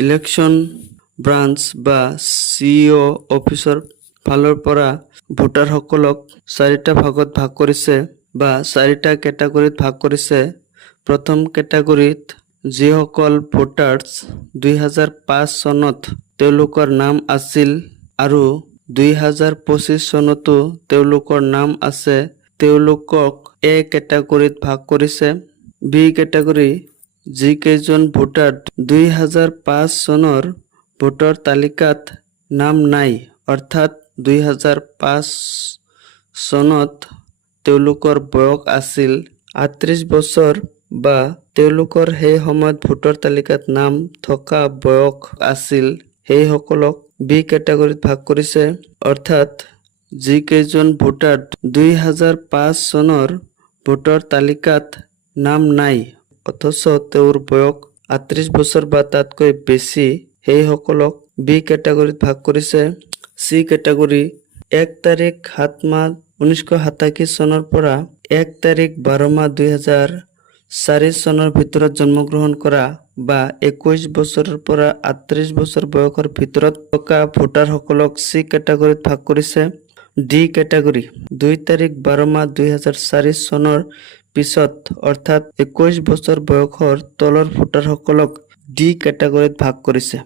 Election branch বা CEO অফিচৰ ফালৰ পৰা ভোটাৰসকলক 4টা ভাগত ভাগ কৰিছে বা 4টা কেটাগৰীত ভাগ কৰিছে। প্ৰথম কেটাগৰীত যিসকল ভোটাৰ্ছ 2005 চনত তেওঁলোকৰ নাম আছিল আৰু 2025 চনতো তেওঁলোকৰ নাম আছে, তেওঁলোকক A কেটাগৰীত ভাগ কৰিছে। B কেটাগৰী যিকেইজন ভোটাৰ 2005 চনৰ ভোটাৰ তালিকাত নাম নাই, অৰ্থাৎ 2005 চনত তেওঁলোকৰ বয়স আছিল 38 বছৰ বা তেওঁলোকৰ সেই সময়ত ভোটাৰ তালিকাত নাম থকা বয়স আছিল, সেইসকলক B কেটাগৰীত ভাগ কৰিছে। অৰ্থাৎ যিকেইজন ভোটাৰ 2005 চনৰ ভোটাৰ তালিকাত নাম নাই অথচ তেওঁৰ বয়স 38 বছৰ বা তাতকৈ বেছি, সেইসকলক B কেটাগৰীত ভাগ কৰিছে। C কেটাগৰী 1 তাৰিখ 7 মাহ 1987 চনৰ পৰা 1 তাৰিখ 12 মাহ 2004 চনৰ ভিতৰত জন্মগ্ৰহণ কৰা বা 21 বছৰৰ পৰা 38 বছৰ বয়সৰ ভিতৰত থকা ভোটাৰসকলক C কেটাগৰীত ভাগ কৰিছে। D কেটাগৰী 2 তাৰিখ 12 মাহ 2004 চনৰ পিছত অৰ্থাৎ 21 বছৰ বয়সৰ তলৰ ভোটাৰসকলক D কেটাগৰীত ভাগ কৰিছে।